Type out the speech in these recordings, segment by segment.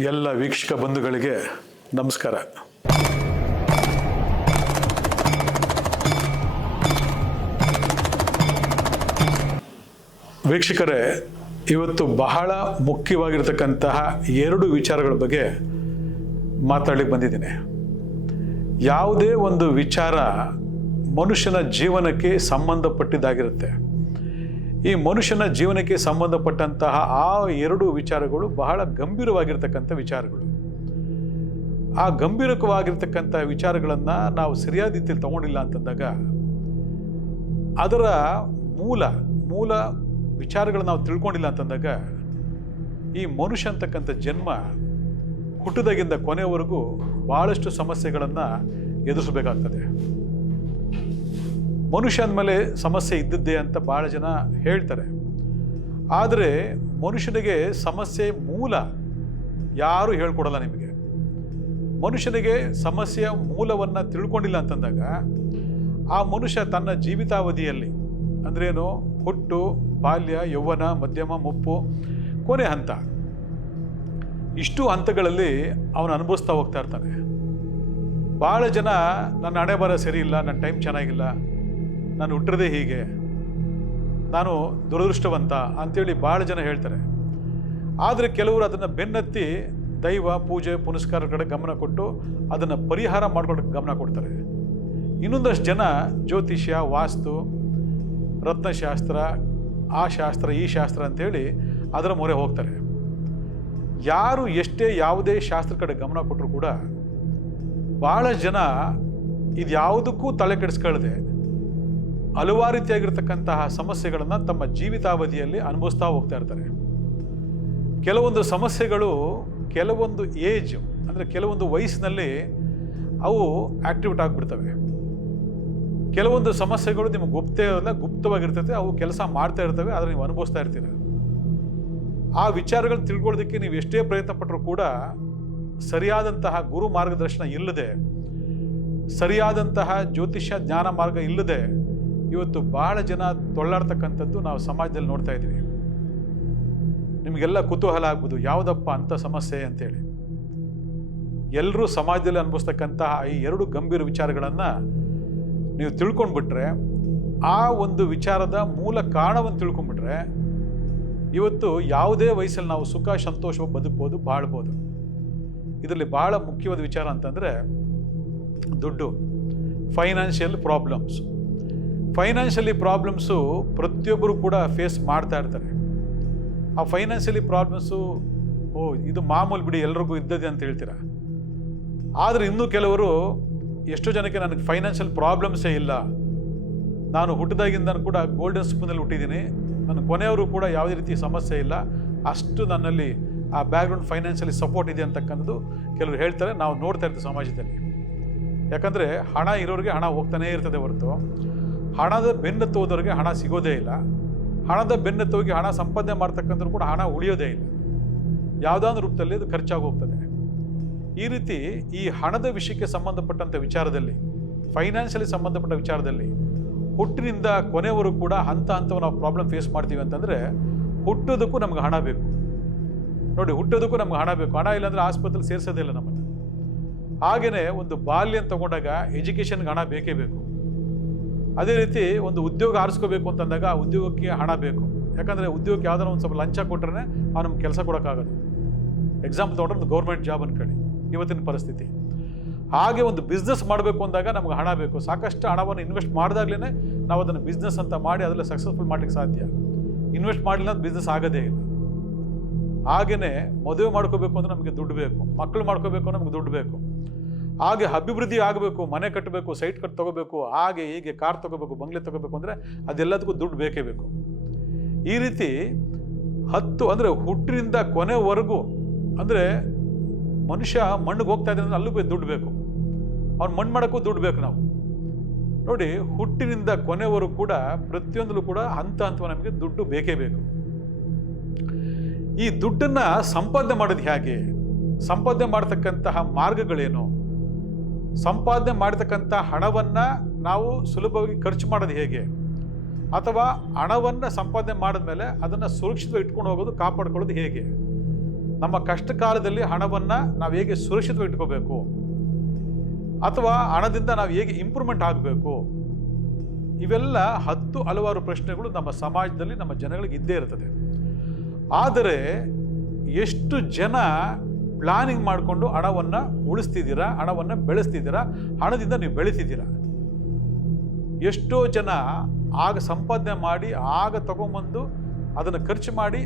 ಎಲ್ಲ ವೀಕ್ಷಕ ಬಂಧುಗಳಿಗೆ ನಮಸ್ಕಾರ. ವೀಕ್ಷಕರೇ, ಇವತ್ತು ಬಹಳ ಮುಖ್ಯವಾಗಿರ್ತಕ್ಕಂತಹ ಎರಡು ವಿಚಾರಗಳ ಬಗ್ಗೆ ಮಾತಾಡಲಿಕ್ಕೆ ಬಂದಿದ್ದೀನಿ. ಯಾವುದೇ ಒಂದು ವಿಚಾರ ಮನುಷ್ಯನ ಜೀವನಕ್ಕೆ ಸಂಬಂಧಪಟ್ಟಿದ್ದಾಗಿರುತ್ತೆ. ಈ ಮನುಷ್ಯನ ಜೀವನಕ್ಕೆ ಸಂಬಂಧಪಟ್ಟಂತಹ ಆ ಎರಡು ವಿಚಾರಗಳು ಬಹಳ ಗಂಭೀರವಾಗಿರ್ತಕ್ಕಂಥ ವಿಚಾರಗಳು. ಆ ಗಂಭೀರವಾಗಿರ್ತಕ್ಕಂಥ ವಿಚಾರಗಳನ್ನು ನಾವು ಸರಿಯಾದ ರೀತಿಯಲ್ಲಿ ತಗೊಂಡಿಲ್ಲ ಅಂತಂದಾಗ ಅದರ ಮೂಲ ವಿಚಾರಗಳನ್ನ ನಾವು ತಿಳ್ಕೊಂಡಿಲ್ಲ ಅಂತಂದಾಗ ಈ ಮನುಷ್ಯ ಅಂತಕ್ಕಂಥ ಜನ್ಮ ಹುಟ್ಟದಾಗಿಂದ ಕೊನೆಯವರೆಗೂ ಭಾಳಷ್ಟು ಸಮಸ್ಯೆಗಳನ್ನು ಎದುರಿಸಬೇಕಾಗ್ತದೆ. ಮನುಷ್ಯ ಅಂದಮೇಲೆ ಸಮಸ್ಯೆ ಇದ್ದದ್ದೇ ಅಂತ ಭಾಳ ಜನ ಹೇಳ್ತಾರೆ. ಆದರೆ ಮನುಷ್ಯನಿಗೆ ಸಮಸ್ಯೆ ಮೂಲ ಯಾರೂ ಹೇಳ್ಕೊಡಲ್ಲ ನಿಮಗೆ. ಮನುಷ್ಯನಿಗೆ ಸಮಸ್ಯೆಯ ಮೂಲವನ್ನು ತಿಳ್ಕೊಂಡಿಲ್ಲ ಅಂತಂದಾಗ ಆ ಮನುಷ್ಯ ತನ್ನ ಜೀವಿತಾವಧಿಯಲ್ಲಿ ಅಂದ್ರೇನು, ಹುಟ್ಟು, ಬಾಲ್ಯ, ಯೌವನ, ಮಧ್ಯಮ, ಮುಪ್ಪು, ಕೊನೆ ಹಂತ, ಇಷ್ಟು ಹಂತಗಳಲ್ಲಿ ಅವನು ಅನುಭವಿಸ್ತಾ ಹೋಗ್ತಾ ಇರ್ತಾನೆ. ಭಾಳ ಜನ ನನ್ನ ಹಣೆ ಬರ ಸರಿ ಇಲ್ಲ, ನನ್ನ ಟೈಮ್ ಚೆನ್ನಾಗಿಲ್ಲ, ನಾನು ಹುಟ್ಟಿರದೇ ಹೀಗೆ, ನಾನು ದುರದೃಷ್ಟವಂತ ಅಂತೇಳಿ ಭಾಳ ಜನ ಹೇಳ್ತಾರೆ. ಆದರೆ ಕೆಲವರು ಅದನ್ನು ಬೆನ್ನತ್ತಿ ದೈವ ಪೂಜೆ ಪುನಸ್ಕಾರ ಕಡೆ ಗಮನ ಕೊಟ್ಟು ಅದನ್ನು ಪರಿಹಾರ ಮಾಡ್ಕೊಳ್ಳೋಕ್ಕೆ ಗಮನ ಕೊಡ್ತಾರೆ. ಇನ್ನೊಂದಷ್ಟು ಜನ ಜ್ಯೋತಿಷ್ಯ, ವಾಸ್ತು, ರತ್ನಶಾಸ್ತ್ರ, ಆ ಶಾಸ್ತ್ರ, ಈ ಶಾಸ್ತ್ರ ಅಂಥೇಳಿ ಅದರ ಮೊರೆ ಹೋಗ್ತಾರೆ. ಯಾರು ಎಷ್ಟೇ ಯಾವುದೇ ಶಾಸ್ತ್ರ ಕಡೆ ಗಮನ ಕೊಟ್ಟರು ಕೂಡ ಭಾಳ ಜನ ಇದು ಯಾವುದಕ್ಕೂ ತಲೆ ಕೆಡಿಸ್ಕೊಳ್ಳದೆ ಹಲವಾರು ರೀತಿಯಾಗಿರ್ತಕ್ಕಂತಹ ಸಮಸ್ಯೆಗಳನ್ನು ತಮ್ಮ ಜೀವಿತಾವಧಿಯಲ್ಲಿ ಅನುಭವಿಸ್ತಾ ಹೋಗ್ತಾ ಇರ್ತಾರೆ. ಕೆಲವೊಂದು ಸಮಸ್ಯೆಗಳು ಕೆಲವೊಂದು ಏಜ್ ಅಂದರೆ ಕೆಲವೊಂದು ವಯಸ್ಸಿನಲ್ಲಿ ಅವು ಆಕ್ಟಿವೇಟ್ ಆಗಿಬಿಡ್ತವೆ. ಕೆಲವೊಂದು ಸಮಸ್ಯೆಗಳು ನಿಮಗೆ ಗುಪ್ತವಾಗಿರ್ತದೆ, ಅವು ಕೆಲಸ ಮಾಡ್ತಾ ಇರ್ತವೆ, ಆದರೆ ನೀವು ಅನುಭವಿಸ್ತಾ ಇರ್ತೀರ. ಆ ವಿಚಾರಗಳು ತಿಳ್ಕೊಳ್ಳೋದಕ್ಕೆ ನೀವು ಎಷ್ಟೇ ಪ್ರಯತ್ನ ಪಟ್ಟರೂ ಕೂಡ ಸರಿಯಾದಂತಹ ಗುರು ಮಾರ್ಗದರ್ಶನ ಇಲ್ಲದೆ, ಸರಿಯಾದಂತಹ ಜ್ಯೋತಿಷ್ಯ ಜ್ಞಾನ ಮಾರ್ಗ ಇಲ್ಲದೆ ಇವತ್ತು ಭಾಳ ಜನ ತೊಳ್ಳಾಡ್ತಕ್ಕಂಥದ್ದು ನಾವು ಸಮಾಜದಲ್ಲಿ ನೋಡ್ತಾ ಇದ್ದೀವಿ. ನಿಮಗೆಲ್ಲ ಕುತೂಹಲ ಆಗ್ಬೋದು, ಯಾವುದಪ್ಪ ಅಂಥ ಸಮಸ್ಯೆ ಅಂತೇಳಿ. ಎಲ್ಲರೂ ಸಮಾಜದಲ್ಲಿ ಅನುಭವಿಸ್ತಕ್ಕಂತಹ ಈ ಎರಡು ಗಂಭೀರ ವಿಚಾರಗಳನ್ನು ನೀವು ತಿಳ್ಕೊಂಡ್ಬಿಟ್ರೆ, ಆ ಒಂದು ವಿಚಾರದ ಮೂಲ ಕಾರಣವನ್ನು ತಿಳ್ಕೊಂಡ್ಬಿಟ್ರೆ ಇವತ್ತು ಯಾವುದೇ ವಯಸ್ಸಲ್ಲಿ ನಾವು ಸುಖ ಸಂತೋಷವಾಗಿ ಬದುಕ್ಬೋದು, ಬಾಳ್ಬೋದು. ಇದರಲ್ಲಿ ಭಾಳ ಮುಖ್ಯವಾದ ವಿಚಾರ ಅಂತಂದರೆ ದುಡ್ಡು, ಫೈನಾನ್ಷಿಯಲ್ ಪ್ರಾಬ್ಲಮ್ಸ್. ಫೈನಾನ್ಷಿಯಲಿ ಪ್ರಾಬ್ಲಮ್ಸು ಪ್ರತಿಯೊಬ್ಬರು ಕೂಡ ಫೇಸ್ ಮಾಡ್ತಾ ಇರ್ತಾರೆ. ಆ ಫೈನಾನ್ಷಿಯಲಿ ಪ್ರಾಬ್ಲಮ್ಸು ಇದು ಮಾಮೂಲು ಬಿಡಿ, ಎಲ್ರಿಗೂ ಇದ್ದದೆ ಅಂತ ಹೇಳ್ತೀರ. ಆದರೆ ಇನ್ನೂ ಕೆಲವರು, ಎಷ್ಟೋ ಜನಕ್ಕೆ ನನಗೆ ಫೈನಾನ್ಷಿಯಲ್ ಪ್ರಾಬ್ಲಮ್ಸೇ ಇಲ್ಲ, ನಾನು ಹುಟ್ಟಿದಾಗಿಂದ ಕೂಡ ಗೋಲ್ಡನ್ ಸ್ಪೂನಲ್ಲಿ ಹುಟ್ಟಿದ್ದೀನಿ, ನನ್ನ ಕೊನೆಯವರು ಕೂಡ ಯಾವುದೇ ರೀತಿ ಸಮಸ್ಯೆ ಇಲ್ಲ, ಅಷ್ಟು ನನ್ನಲ್ಲಿ ಆ ಬ್ಯಾಕ್ಗ್ರೌಂಡ್ ಫೈನಾನ್ಷಿಯಲಿ ಸಪೋರ್ಟ್ ಇದೆ ಅಂತಕ್ಕಂಥದ್ದು ಕೆಲವರು ಹೇಳ್ತಾರೆ. ನಾವು ನೋಡ್ತಾ ಇರ್ತೀವಿ ಸಮಾಜದಲ್ಲಿ. ಯಾಕಂದರೆ ಹಣ ಇರೋರಿಗೆ ಹಣ ಹೋಗ್ತಾನೇ ಇರ್ತದೆ ಹೊರತು ಹಣದ ಬೆನ್ನತ್ತು ಹೋದವ್ರಿಗೆ ಹಣ ಸಿಗೋದೇ ಇಲ್ಲ. ಹಣದ ಬೆನ್ನತ್ತು ಹೋಗಿ ಹಣ ಸಂಪಾದನೆ ಮಾಡ್ತಕ್ಕಂಥವ್ರು ಕೂಡ ಹಣ ಉಳಿಯೋದೇ ಇಲ್ಲ. ಯಾವುದಾದ್ರೂ ರೂಪದಲ್ಲಿ ಅದು ಖರ್ಚಾಗಿ ಹೋಗ್ತದೆ. ಈ ರೀತಿ ಈ ಹಣದ ವಿಷಯಕ್ಕೆ ಸಂಬಂಧಪಟ್ಟಂಥ ವಿಚಾರದಲ್ಲಿ, ಫೈನಾನ್ಷಿಯಲಿ ಸಂಬಂಧಪಟ್ಟ ವಿಚಾರದಲ್ಲಿ ಹುಟ್ಟಿನಿಂದ ಕೊನೆವರೆಗೂ ಕೂಡ ಹಂತವನ್ನು ನಾವು ಪ್ರಾಬ್ಲಮ್ ಫೇಸ್ ಮಾಡ್ತೀವಿ ಅಂತಂದರೆ, ಹುಟ್ಟೋದಕ್ಕೂ ನಮ್ಗೆ ಹಣ ಬೇಕು. ನೋಡಿ, ಹುಟ್ಟೋದಕ್ಕೂ ನಮ್ಗೆ ಹಣ ಬೇಕು. ಹಣ ಇಲ್ಲಾಂದರೆ ಆಸ್ಪತ್ರೆಗೆ ಸೇರಿಸೋದೇ ಇಲ್ಲ ನಮ್ಮನ್ನು. ಹಾಗೆಯೇ ಒಂದು ಬಾಲ್ಯ ತಗೊಂಡಾಗ ಎಜುಕೇಷನ್ಗೆ ಹಣ ಬೇಕೇ ಬೇಕು. ಅದೇ ರೀತಿ ಒಂದು ಉದ್ಯೋಗ ಆರಿಸ್ಕೋಬೇಕು ಅಂತಂದಾಗ ಆ ಉದ್ಯೋಗಕ್ಕೆ ಹಣ ಬೇಕು. ಯಾಕಂದರೆ ಉದ್ಯೋಗಕ್ಕೆ ಯಾವ್ದಾರ ಒಂದು ಸ್ವಲ್ಪ ಲಂಚ ಕೊಟ್ಟರೆ ಅವ್ನು ನಮ್ಗೆ ಕೆಲಸ ಕೊಡೋಕ್ಕಾಗೋದು. ಎಕ್ಸಾಂಪಲ್ ತೊಗೊಂಡ್ರೆ ಒಂದು ಗೌರ್ಮೆಂಟ್ ಜಾಬ್ ಅನ್ಕೊಳ್ಳಿ, ಇವತ್ತಿನ ಪರಿಸ್ಥಿತಿ. ಹಾಗೆ ಒಂದು ಬಿಸ್ನೆಸ್ ಮಾಡಬೇಕು ಅಂದಾಗ ನಮ್ಗೆ ಹಣ ಬೇಕು. ಸಾಕಷ್ಟು ಹಣವನ್ನು ಇನ್ವೆಸ್ಟ್ ಮಾಡಿದಾಗಲೇ ನಾವು ಅದನ್ನು ಬಿಸ್ನೆಸ್ ಅಂತ ಮಾಡಿ ಅದರಲ್ಲಿ ಸಕ್ಸಸ್ಫುಲ್ ಮಾಡಲಿಕ್ಕೆ ಸಾಧ್ಯ. ಇನ್ವೆಸ್ಟ್ ಮಾಡಲಿಲ್ಲ ಅಂತ ಬಿಸ್ನೆಸ್ ಆಗೋದೇ ಇಲ್ಲ. ಹಾಗೆಯೇ ಮದುವೆ ಮಾಡ್ಕೋಬೇಕು ಅಂದರೆ ನಮಗೆ ದುಡ್ಡು ಬೇಕು, ಮಕ್ಕಳು ಮಾಡ್ಕೋಬೇಕು ಅಂದರೆ ನಮ್ಗೆ ದುಡ್ಡು ಬೇಕು. ಹಾಗೆ ಅಭಿವೃದ್ಧಿ ಆಗಬೇಕು, ಮನೆ ಕಟ್ಟಬೇಕು, ಸೈಟ್ ತೊಗೋಬೇಕು, ಹಾಗೆ ಹೀಗೆ ಕಾರ್ ತೊಗೋಬೇಕು, ಬಂಗ್ಲೆ ತೊಗೋಬೇಕು ಅಂದರೆ ಅದೆಲ್ಲದಕ್ಕೂ ದುಡ್ಡು ಬೇಕೇ ಬೇಕು. ಈ ರೀತಿ 10 ಅಂದರೆ ಹುಟ್ಟಿನಿಂದ ಕೊನೆವರೆಗೂ, ಅಂದರೆ ಮನುಷ್ಯ ಮಣ್ಣಿಗೆ ಹೋಗ್ತಾ ಇದ್ದಾನೆ ಅಂದರೆ ಅಲ್ಲೂ ದುಡ್ಡು ಬೇಕು. ಅವ್ನು ಮಣ್ಣು ಮಾಡೋಕ್ಕೂ ದುಡ್ಡು ಬೇಕು. ನಾವು ನೋಡಿ, ಹುಟ್ಟಿನಿಂದ ಕೊನೆವರೆಗೂ ಕೂಡ ಪ್ರತಿಯೊಂದಲ್ಲೂ ಕೂಡ ಹಂತವಾಗಿ ನಮಗೆ ದುಡ್ಡು ಬೇಕೇ ಬೇಕು. ಈ ದುಡ್ಡನ್ನು ಸಂಪಾದನೆ ಮಾಡೋದು ಹೇಗೆ, ಸಂಪಾದನೆ ಮಾಡ್ತಕ್ಕಂತಹ ಮಾರ್ಗಗಳೇನು, ಸಂಪಾದನೆ ಮಾಡತಕ್ಕಂಥ ಹಣವನ್ನು ನಾವು ಸುಲಭವಾಗಿ ಖರ್ಚು ಮಾಡೋದು ಹೇಗೆ, ಅಥವಾ ಹಣವನ್ನು ಸಂಪಾದನೆ ಮಾಡಿದ್ಮೇಲೆ ಅದನ್ನು ಸುರಕ್ಷಿತವಾಗಿ ಇಟ್ಕೊಂಡು ಹೋಗೋದು, ಕಾಪಾಡ್ಕೊಳ್ಳೋದು ಹೇಗೆ ನಮ್ಮ ಕಷ್ಟ ಕಾಲದಲ್ಲಿ ಹಣವನ್ನು ನಾವು ಹೇಗೆ ಸುರಕ್ಷಿತವಾಗಿ ಇಟ್ಕೋಬೇಕು, ಅಥವಾ ಹಣದಿಂದ ನಾವು ಹೇಗೆ ಇಂಪ್ರೂವ್ಮೆಂಟ್ ಆಗಬೇಕು, ಇವೆಲ್ಲ ಹಲವಾರು ಪ್ರಶ್ನೆಗಳು ನಮ್ಮ ಸಮಾಜದಲ್ಲಿ ನಮ್ಮ ಜನಗಳಿಗೆ ಇದ್ದೇ ಇರ್ತದೆ. ಆದರೆ ಎಷ್ಟು ಜನ ಪ್ಲಾನಿಂಗ್ ಮಾಡಿಕೊಂಡು ಹಣವನ್ನು ಉಳಿಸ್ತಿದ್ದೀರಾ, ಹಣವನ್ನು ಬೆಳೆಸ್ತಿದ್ದೀರಾ, ಹಣದಿಂದ ನೀವು ಬೆಳೀತಿದ್ದೀರಾ? ಎಷ್ಟೋ ಜನ ಆಗ ಸಂಪಾದನೆ ಮಾಡಿ ಆಗ ತಗೊಂಬಂದು ಅದನ್ನು ಖರ್ಚು ಮಾಡಿ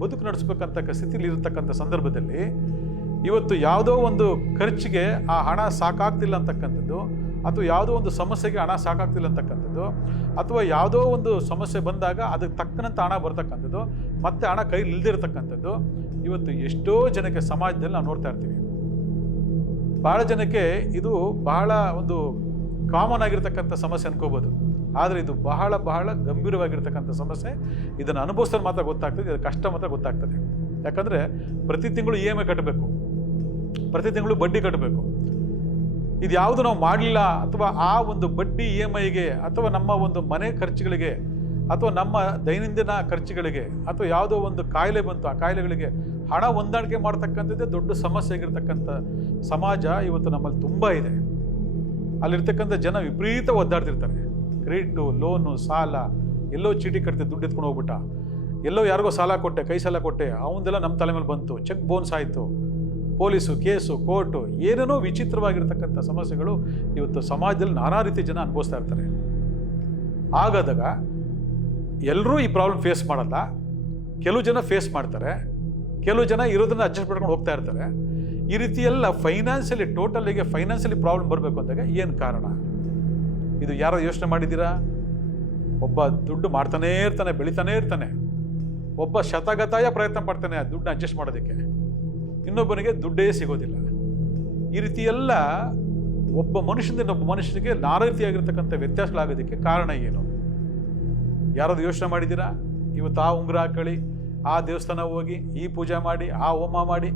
ಬದುಕು ನಡೆಸಬೇಕಂತ ಸ್ಥಿತಿಲಿ ಇರತಕ್ಕಂಥ ಸಂದರ್ಭದಲ್ಲಿ ಇವತ್ತು ಯಾವುದೋ ಒಂದು ಖರ್ಚಿಗೆ ಆ ಹಣ ಸಾಕಾಗ್ತಿಲ್ಲ ಅಂತಕ್ಕಂಥದ್ದು, ಅಥವಾ ಯಾವುದೋ ಒಂದು ಸಮಸ್ಯೆಗೆ ಹಣ ಸಾಕಾಗ್ತಿಲ್ಲ ಅಂತಕ್ಕಂಥದ್ದು, ಅಥವಾ ಯಾವುದೋ ಒಂದು ಸಮಸ್ಯೆ ಬಂದಾಗ ಅದಕ್ಕೆ ತಕ್ಕನಂಥ ಹಣ ಬರ್ತಕ್ಕಂಥದ್ದು, ಮತ್ತೆ ಹಣ ಕೈಲಿ ಇಲ್ದಿರತಕ್ಕಂಥದ್ದು ಇವತ್ತು ಎಷ್ಟೋ ಜನಕ್ಕೆ ಸಮಾಜದಲ್ಲಿ ನಾವು ನೋಡ್ತಾ ಇರ್ತೀವಿ. ಭಾಳ ಜನಕ್ಕೆ ಇದು ಬಹಳ ಒಂದು ಕಾಮನ್ ಆಗಿರ್ತಕ್ಕಂಥ ಸಮಸ್ಯೆ ಅನ್ಕೋಬೋದು, ಆದರೆ ಇದು ಬಹಳ ಬಹಳ ಗಂಭೀರವಾಗಿರ್ತಕ್ಕಂಥ ಸಮಸ್ಯೆ. ಇದನ್ನು ಅನುಭವಿಸೋದು ಮಾತ್ರ ಗೊತ್ತಾಗ್ತದೆ, ಇದರ ಕಷ್ಟ ಮಾತ್ರ ಗೊತ್ತಾಗ್ತದೆ. ಯಾಕಂದರೆ ಪ್ರತಿ ತಿಂಗಳು EMI ಕಟ್ಟಬೇಕು, ಪ್ರತಿ ತಿಂಗಳು ಬಡ್ಡಿ ಕಟ್ಟಬೇಕು. ಇದು ಯಾವುದು ನಾವು ಮಾಡಲಿಲ್ಲ, ಅಥವಾ ಆ ಒಂದು ಬಡ್ಡಿ EMIಗೆ, ಅಥವಾ ನಮ್ಮ ಒಂದು ಮನೆ ಖರ್ಚುಗಳಿಗೆ, ಅಥವಾ ನಮ್ಮ ದೈನಂದಿನ ಖರ್ಚುಗಳಿಗೆ, ಅಥವಾ ಯಾವುದೋ ಒಂದು ಕಾಯಿಲೆ ಬಂತು ಆ ಕಾಯಿಲೆಗಳಿಗೆ ಹಣ ಹೊಂದಾಣಿಕೆ ಮಾಡ್ತಕ್ಕಂಥದ್ದೇ ದೊಡ್ಡ ಸಮಸ್ಯೆ ಆಗಿರ್ತಕ್ಕಂಥ ಸಮಾಜ ಇವತ್ತು ನಮ್ಮಲ್ಲಿ ತುಂಬ ಇದೆ. ಅಲ್ಲಿರ್ತಕ್ಕಂಥ ಜನ ವಿಪರೀತ ಒದ್ದಾಡ್ತಿರ್ತಾರೆ. ಕ್ರೆಡಿಟು, ಲೋನು, ಸಾಲ, ಎಲ್ಲೋ ಚೀಟಿ ಕಟ್ತಿ ದುಡ್ಡು ಎತ್ಕೊಂಡು ಹೋಗ್ಬಿಟ್ಟ, ಎಲ್ಲೋ ಯಾರಿಗೋ ಸಾಲ ಕೊಟ್ಟೆ, ಕೈ ಸಾಲ ಕೊಟ್ಟೆ, ಅವನದೆಲ್ಲ ನಮ್ಮ ತಲೆ ಮೇಲೆ ಬಂತು, ಚೆಕ್ ಬೌನ್ಸ್ ಆಯಿತು, ಪೊಲೀಸು, ಕೇಸು, ಕೋರ್ಟು, ಏನೇನೋ ವಿಚಿತ್ರವಾಗಿರ್ತಕ್ಕಂಥ ಸಮಸ್ಯೆಗಳು ಇವತ್ತು ಸಮಾಜದಲ್ಲಿ ನಾನಾ ರೀತಿ ಜನ ಅನುಭವಿಸ್ತಾ ಇರ್ತಾರೆ. ಹಾಗಾದಾಗ ಎಲ್ಲರೂ ಈ ಪ್ರಾಬ್ಲಮ್ ಫೇಸ್ ಮಾಡಲ್ಲ, ಕೆಲವು ಜನ ಫೇಸ್ ಮಾಡ್ತಾರೆ, ಕೆಲವು ಜನ ಇರೋದನ್ನ ಅಡ್ಜಸ್ಟ್ ಮಾಡ್ಕೊಂಡು ಹೋಗ್ತಾ ಇರ್ತಾರೆ. ಈ ರೀತಿ ಎಲ್ಲ ಫೈನಾನ್ಷಿಯಲಿ ಪ್ರಾಬ್ಲಮ್ ಬರಬೇಕು ಅಂದಾಗ ಏನು ಕಾರಣ? ಇದು ಯಾರೋ ಯೋಚನೆ ಮಾಡಿದ್ದೀರಾ? ಒಬ್ಬ ದುಡ್ಡು ಮಾಡ್ತಾನೇ ಇರ್ತಾನೆ, ಬೆಳಿತಾನೇ ಇರ್ತಾನೆ, ಒಬ್ಬ ಶತಗತಾಯ ಪ್ರಯತ್ನ ಪಡ್ತಾನೆ ದುಡ್ಡನ್ನ ಅಡ್ಜಸ್ಟ್ ಮಾಡೋದಕ್ಕೆ, ಇನ್ನೊಬ್ಬನಿಗೆ ದುಡ್ಡೇ ಸಿಗೋದಿಲ್ಲ. ಈ ರೀತಿ ಎಲ್ಲ ಒಬ್ಬ ಮನುಷ್ಯನಿಂದ ಒಬ್ಬ ಮನುಷ್ಯನಿಗೆ ನಾನಾ ರೀತಿಯಾಗಿರ್ತಕ್ಕಂಥ ವ್ಯತ್ಯಾಸಗಳಾಗೋದಕ್ಕೆ ಕಾರಣ ಏನು? ಯಾರಾದ್ರು ಯೋಚನೆ ಮಾಡಿದ್ದೀರಾ? ಇವತ್ತು ಆ ಉಂಗುರ ಹಾಕೊಳ್ಳಿ, ಆ ದೇವಸ್ಥಾನ ಹೋಗಿ, ಈ ಪೂಜೆ ಮಾಡಿ, ಆ ಹೋಮ ಮಾಡಿ,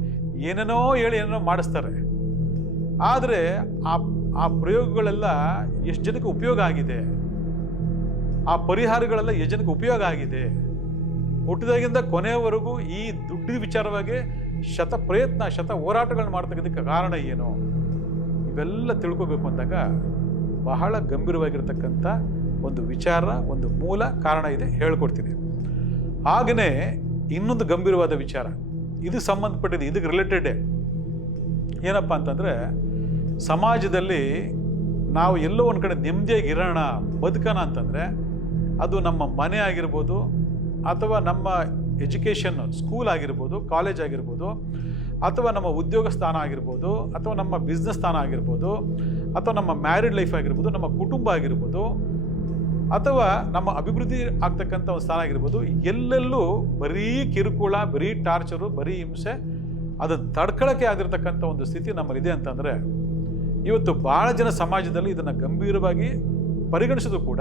ಏನೇನೋ ಹೇಳಿ ಏನೇನೋ ಮಾಡಿಸ್ತಾರೆ. ಆದರೆ ಆ ಪ್ರಯೋಗಗಳೆಲ್ಲ ಎಷ್ಟು ಜನಕ್ಕೆ ಉಪಯೋಗ ಆಗಿದೆ? ಆ ಪರಿಹಾರಗಳೆಲ್ಲ ಎಷ್ಟು ಜನಕ್ಕೆ ಉಪಯೋಗ ಆಗಿದೆ? ಹುಟ್ಟಿದಾಗಿಂದ ಕೊನೆಯವರೆಗೂ ಈ ದುಡ್ಡಿನ ವಿಚಾರವಾಗಿ ಶತ ಹೋರಾಟಗಳನ್ನ ಮಾಡ್ತಕ್ಕಂಥಕ್ಕೆ ಕಾರಣ ಏನು? ಇವೆಲ್ಲ ತಿಳ್ಕೋಬೇಕು ಅಂದಾಗ ಬಹಳ ಗಂಭೀರವಾಗಿರ್ತಕ್ಕಂಥ ಒಂದು ವಿಚಾರ, ಒಂದು ಮೂಲ ಕಾರಣ ಇದೆ, ಹೇಳ್ಕೊಡ್ತೀನಿ. ಹಾಗೆಯೇ ಇನ್ನೊಂದು ಗಂಭೀರವಾದ ವಿಚಾರ, ಇದು ಸಂಬಂಧಪಟ್ಟಿದೆ, ಇದಕ್ಕೆ ರಿಲೇಟೆಡೇ. ಏನಪ್ಪ ಅಂತಂದರೆ, ಸಮಾಜದಲ್ಲಿ ನಾವು ಎಲ್ಲೋ ಒಂದು ಕಡೆ ನೆಮ್ಮದಿಯಾಗಿ ಇರೋಣ, ಬದುಕೋಣ ಅಂತಂದರೆ ಅದು ನಮ್ಮ ಮನೆ ಆಗಿರ್ಬೋದು, ಅಥವಾ ನಮ್ಮ ಎಜುಕೇಷನ್ ಸ್ಕೂಲ್ ಆಗಿರ್ಬೋದು, ಕಾಲೇಜ್ ಆಗಿರ್ಬೋದು, ಅಥವಾ ನಮ್ಮ ಉದ್ಯೋಗ ಸ್ಥಾನ ಆಗಿರ್ಬೋದು, ಅಥವಾ ನಮ್ಮ ಬಿಸ್ನೆಸ್ ಸ್ಥಾನ ಆಗಿರ್ಬೋದು, ಅಥವಾ ನಮ್ಮ ಮ್ಯಾರಿಡ್ ಲೈಫ್ ಆಗಿರ್ಬೋದು, ನಮ್ಮ ಕುಟುಂಬ ಆಗಿರ್ಬೋದು, ಅಥವಾ ನಮ್ಮ ಅಭಿವೃದ್ಧಿ ಆಗ್ತಕ್ಕಂಥ ಒಂದು ಸ್ಥಾನ ಆಗಿರ್ಬೋದು, ಎಲ್ಲೆಲ್ಲೂ ಬರೀ ಕಿರುಕುಳ, ಬರೀ ಟಾರ್ಚರು, ಬರೀ ಹಿಂಸೆ, ಅದನ್ನು ತಡ್ಕೊಳ್ಳೋಕ್ಕೆ ಆಗಿರ್ತಕ್ಕಂಥ ಒಂದು ಸ್ಥಿತಿ ನಮ್ಮಲ್ಲಿದೆ ಅಂತಂದರೆ, ಇವತ್ತು ಭಾಳ ಜನ ಸಮಾಜದಲ್ಲಿ ಇದನ್ನು ಗಂಭೀರವಾಗಿ ಪರಿಗಣಿಸೋದು ಕೂಡ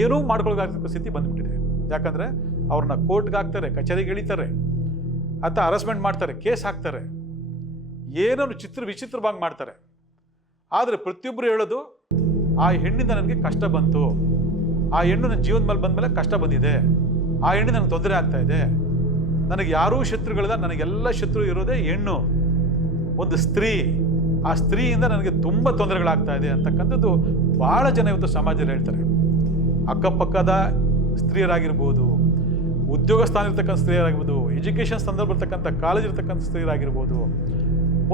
ಏನೂ ಮಾಡ್ಕೊಳ್ಳೋಕ್ಕಾಗ್ತಕ್ಕ ಸ್ಥಿತಿ ಬಂದುಬಿಟ್ಟಿದೆ. ಯಾಕಂದರೆ ಅವ್ರನ್ನ ಕೋರ್ಟ್ಗೆ ಹಾಕ್ತಾರೆ, ಕಚೇರಿಗೆ ಇಳಿತಾರೆ, ಅಥವಾ ಹರಾಸ್ಮೆಂಟ್ ಮಾಡ್ತಾರೆ, ಕೇಸ್ ಹಾಕ್ತಾರೆ, ಏನನ್ನು ವಿಚಿತ್ರವಾಗಿ ಮಾಡ್ತಾರೆ. ಆದರೆ ಪ್ರತಿಯೊಬ್ಬರು ಹೇಳೋದು, ಆ ಹೆಣ್ಣಿಂದ ನನಗೆ ಕಷ್ಟ ಬಂತು, ಆ ಹೆಣ್ಣು ನನ್ನ ಜೀವನದ ಮೇಲೆ ಬಂದಮೇಲೆ ಕಷ್ಟ ಬಂದಿದೆ, ಆ ಹೆಣ್ಣು ನನಗೆ ತೊಂದರೆ ಆಗ್ತಾ ಇದೆ, ನನಗೆ ಯಾರೂ ಶತ್ರುಗಳಿಲ್ಲ, ನನಗೆಲ್ಲ ಶತ್ರು ಇರೋದೇ ಹೆಣ್ಣು, ಒಂದು ಸ್ತ್ರೀ, ಆ ಸ್ತ್ರೀಯಿಂದ ನನಗೆ ತುಂಬ ತೊಂದರೆಗಳಾಗ್ತಾ ಇದೆ ಅಂತಕ್ಕಂಥದ್ದು ಭಾಳ ಜನ ಇವತ್ತು ಸಮಾಜದಲ್ಲಿ ಹೇಳ್ತಾರೆ. ಅಕ್ಕಪಕ್ಕದ ಸ್ತ್ರೀಯರಾಗಿರ್ಬೋದು, ಉದ್ಯೋಗ ಸ್ಥಾನ ಇರ್ತಕ್ಕಂಥ ಸ್ತ್ರೀಯರಾಗಿರ್ಬೋದು, ಎಜುಕೇಷನ್ ಸಂದರ್ಭ ಇರ್ತಕ್ಕಂಥ ಕಾಲೇಜ್ ಇರ್ತಕ್ಕಂಥ ಸ್ತ್ರೀಯರಾಗಿರ್ಬೋದು,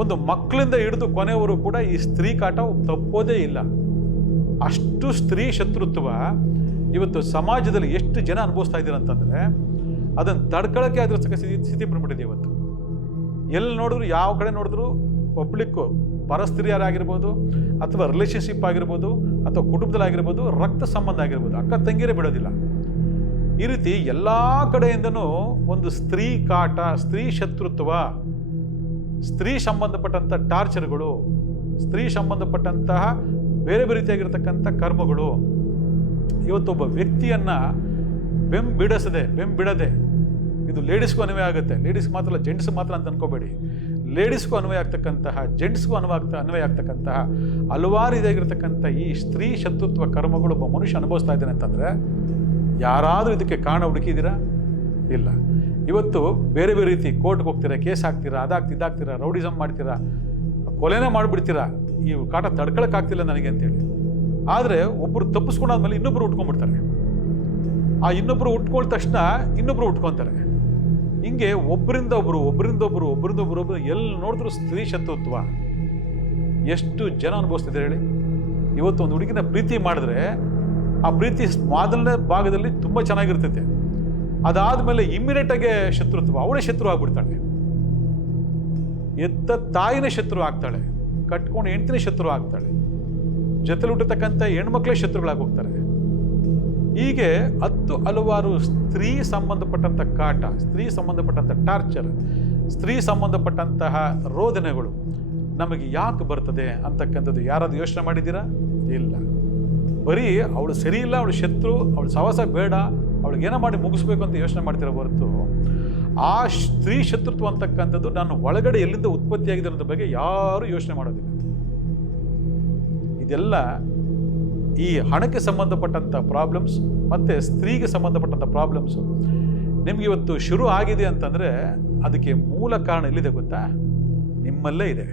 ಒಂದು ಮಕ್ಕಳಿಂದ ಹಿಡಿದು ಕೊನೆಯವರು ಕೂಡ ಈ ಸ್ತ್ರೀ ಕಾಟ ತಪ್ಪೋದೇ ಇಲ್ಲ. ಅಷ್ಟು ಸ್ತ್ರೀ ಶತ್ರುತ್ವ ಇವತ್ತು ಸಮಾಜದಲ್ಲಿ ಎಷ್ಟು ಜನ ಅನುಭವಿಸ್ತಾ ಇದ್ದೀರ ಅಂತಂದರೆ, ಅದನ್ನು ತಡ್ಕೊಳ್ಳೋಕ್ಕೆ ಆಗಿರ್ತಕ್ಕ ಸ್ಥಿತಿ ಬಂದ್ಬಿಟ್ಟಿದೆ ಇವತ್ತು. ಎಲ್ಲಿ ನೋಡಿದ್ರು, ಯಾವ ಕಡೆ ನೋಡಿದ್ರು ಪಬ್ಲಿಕ್ಕು, ಪರಸ್ತ್ರೀಯರಾಗಿರ್ಬೋದು, ಅಥವಾ ರಿಲೇಷನ್ಶಿಪ್ ಆಗಿರ್ಬೋದು, ಅಥವಾ ಕುಟುಂಬದಲ್ಲಾಗಿರ್ಬೋದು, ರಕ್ತ ಸಂಬಂಧ ಆಗಿರ್ಬೋದು, ಅಕ್ಕ ತಂಗಿರೇ ಬಿಡೋದಿಲ್ಲ. ಈ ರೀತಿ ಎಲ್ಲ ಕಡೆಯಿಂದನೂ ಒಂದು ಸ್ತ್ರೀ ಕಾಟ, ಸ್ತ್ರೀ ಶತ್ರುತ್ವ, ಸ್ತ್ರೀ ಸಂಬಂಧಪಟ್ಟಂಥ ಟಾರ್ಚರ್ಗಳು, ಸ್ತ್ರೀ ಸಂಬಂಧಪಟ್ಟಂತಹ ಬೇರೆ ಬೇರೆ ರೀತಿಯಾಗಿರ್ತಕ್ಕಂಥ ಕರ್ಮಗಳು ಇವತ್ತೊಬ್ಬ ವ್ಯಕ್ತಿಯನ್ನು ಬೆಂಬಿಡದೆ, ಇದು ಲೇಡೀಸ್ಗೂ ಅನ್ವಯ ಆಗುತ್ತೆ, ಲೇಡೀಸ್ಗೆ ಮಾತ್ರ ಅಲ್ಲ, ಜೆಂಟ್ಸ್ಗೆ ಮಾತ್ರ ಅಂತ ಅನ್ಕೋಬೇಡಿ, ಲೇಡೀಸ್ಗೂ ಅನ್ವಯ ಆಗ್ತಕ್ಕಂತಹ, ಜೆಂಟ್ಸ್ಗೂ ಅನ್ವಯ ಆಗ್ತಕ್ಕಂತಹ ಹಲವಾರು ಇದಾಗಿರ್ತಕ್ಕಂಥ ಈ ಸ್ತ್ರೀ ಶತ್ರುತ್ವ ಕರ್ಮಗಳು ಒಬ್ಬ ಮನುಷ್ಯ ಅನುಭವಿಸ್ತಾ ಇದ್ದಾನೆ ಅಂತಂದರೆ, ಯಾರಾದರೂ ಇದಕ್ಕೆ ಕಾರಣ ಹುಡುಕಿದ್ದೀರಾ? ಇಲ್ಲ. ಇವತ್ತು ಬೇರೆ ಬೇರೆ ರೀತಿ ಕೋರ್ಟ್ಗೆ ಹೋಗ್ತೀರಾ, ಕೇಸ್ ಹಾಕ್ತೀರಾ, ಇದಾಗ್ತೀರಾ, ರೌಡಿಸಮ್ ಮಾಡ್ತೀರಾ, ಕೊಲೆನೇ ಮಾಡಿಬಿಡ್ತೀರಾ, ಈ ಕಾಟ ತಡ್ಕೊಳಕ್ಕಾಗ್ತಿಲ್ಲ ನನಗೆ ಅಂತೇಳಿ. ಆದರೆ ಒಬ್ಬರು ತಪ್ಪಿಸ್ಕೊಂಡಾದ್ಮೇಲೆ ಇನ್ನೊಬ್ಬರು ಉಟ್ಕೊಂಡ್ಬಿಡ್ತಾರೆ. ಆ ಇನ್ನೊಬ್ಬರು ಉಟ್ಕೊಂಡ ತಕ್ಷಣ ಇನ್ನೊಬ್ಬರು ಉಟ್ಕೊತಾರೆ. ಹಿಂಗೆ ಒಬ್ಬರಿಂದೊಬ್ಬರು ಎಲ್ಲಿ ನೋಡಿದ್ರು ಸ್ತ್ರೀ ಶತ್ರುತ್ವ ಎಷ್ಟು ಜನ ಅನುಭವಿಸ್ತಿದ್ದಾರೆ ಹೇಳಿ. ಇವತ್ತು ಒಂದು ಹುಡುಗಿನ ಪ್ರೀತಿ ಮಾಡಿದ್ರೆ ಆ ಪ್ರೀತಿ ಮೊದಲನೇ ಭಾಗದಲ್ಲಿ ತುಂಬ ಚೆನ್ನಾಗಿರ್ತೈತೆ. ಅದಾದಮೇಲೆ ಇಮ್ಮಿಡಿಯೇಟಾಗೆ ಶತ್ರುತ್ವ, ಅವಳೇ ಶತ್ರು ಆಗ್ಬಿಡ್ತಾಳೆ. ಎತ್ತ ತಾಯಿನೇ ಶತ್ರು ಆಗ್ತಾಳೆ, ಕಟ್ಕೊಂಡು ಹೆಂಡ್ತಿನೇ ಶತ್ರು ಆಗ್ತಾಳೆ, ಜೊತೆಲಿ ಹುಟ್ಟಿರ್ತಕ್ಕಂಥ ಹೆಣ್ಮಕ್ಳೇ ಶತ್ರುಗಳಾಗಿ ಹೋಗ್ತಾರೆ. ಹೀಗೆ ಹಲವಾರು ಸ್ತ್ರೀ ಸಂಬಂಧಪಟ್ಟಂಥ ಕಾಟ, ಸ್ತ್ರೀ ಸಂಬಂಧಪಟ್ಟಂಥ ಟಾರ್ಚರ್, ಸ್ತ್ರೀ ಸಂಬಂಧಪಟ್ಟಂತಹ ರೋದನೆಗಳು ನಮಗೆ ಯಾಕೆ ಬರ್ತದೆ ಅಂತಕ್ಕಂಥದ್ದು ಯಾರಾದ್ರೂ ಯೋಚನೆ ಮಾಡಿದ್ದೀರಾ? ಇಲ್ಲ. ಬರೀ ಅವಳು ಸರಿ ಇಲ್ಲ, ಅವಳು ಶತ್ರು, ಅವಳು ಸಹವಾಸ ಬೇಡ, ಅವಳಿಗೇನೋ ಮಾಡಿ ಮುಗಿಸ್ಬೇಕು ಅಂತ ಯೋಚನೆ ಮಾಡ್ತಿರೋ ಹೊರತು ಆ ಸ್ತ್ರೀ ಶತ್ರುತ್ವ ಅಂತಕ್ಕಂಥದ್ದು ನಾನು ಒಳಗಡೆ ಎಲ್ಲಿಂದ ಉತ್ಪತ್ತಿಯಾಗಿದೆ ಅನ್ನೋದ್ರ ಬಗ್ಗೆ ಯಾರೂ ಯೋಚನೆ ಮಾಡೋದಿಲ್ಲ. ಇದೆಲ್ಲ ಈ ಹಣಕ್ಕೆ ಸಂಬಂಧಪಟ್ಟಂಥ ಪ್ರಾಬ್ಲಮ್ಸ್ ಮತ್ತು ಸ್ತ್ರೀಗೆ ಸಂಬಂಧಪಟ್ಟಂಥ ಪ್ರಾಬ್ಲಮ್ಸು ನಿಮ್ಗೆ ಇವತ್ತು ಶುರು ಆಗಿದೆ ಅಂತಂದರೆ ಅದಕ್ಕೆ ಮೂಲ ಕಾರಣ ಎಲ್ಲಿದೆ ಗೊತ್ತಾ? ನಿಮ್ಮಲ್ಲೇ ಇದೆ.